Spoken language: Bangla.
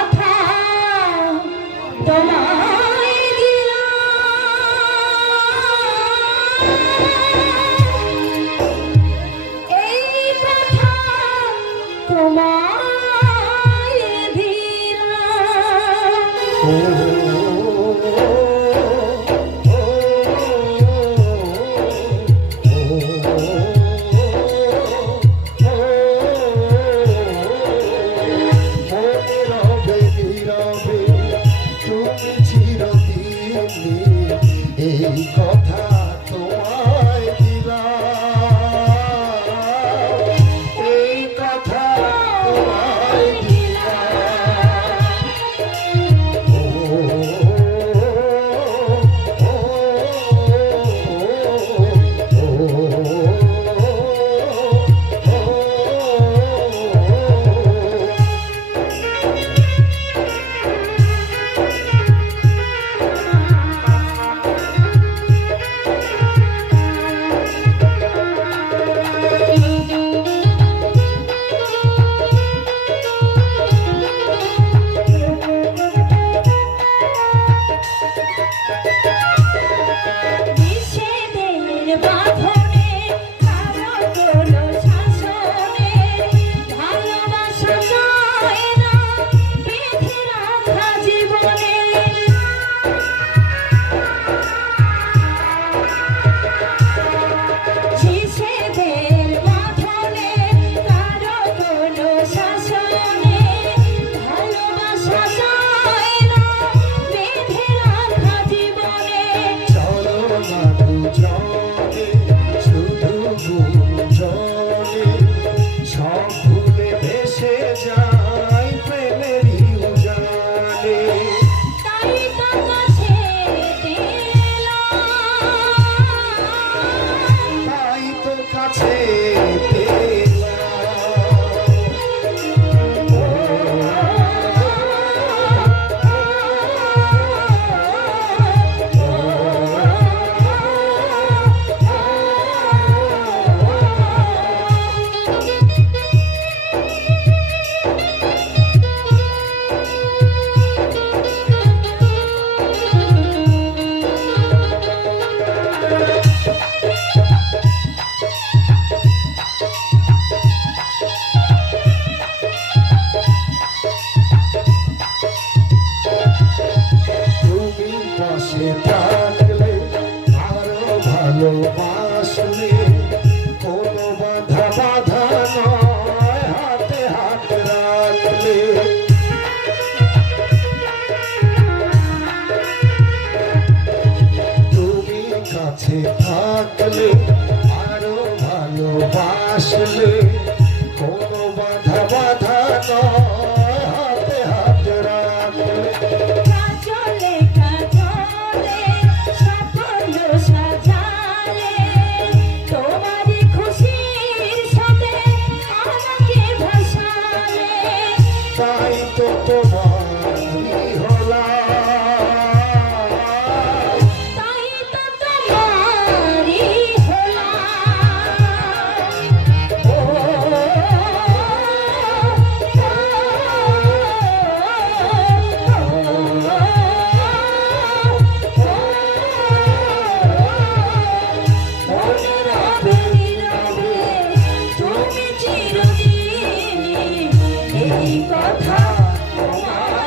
কথা তোমায় দিলাম, এই কথা তোমায় দিলাম। এই কথা তোমায় দিলাম, এই কথা তোমায় থাকলে আরো ভালোবাসলে, কোনো বাধা বাধা নয়, হাতে হাত রাখলে। তুমি কাছে থাকলে আরো ভালোবাসলে, কোনো বাধা বাধা নয়, হাতে হাত রাখলে। তাই তো তোমারই হলাম, তাই তো তোমারই হলাম। ও মনে রবে নীরবে তুমি চিরদিন, এই কথা তোমায়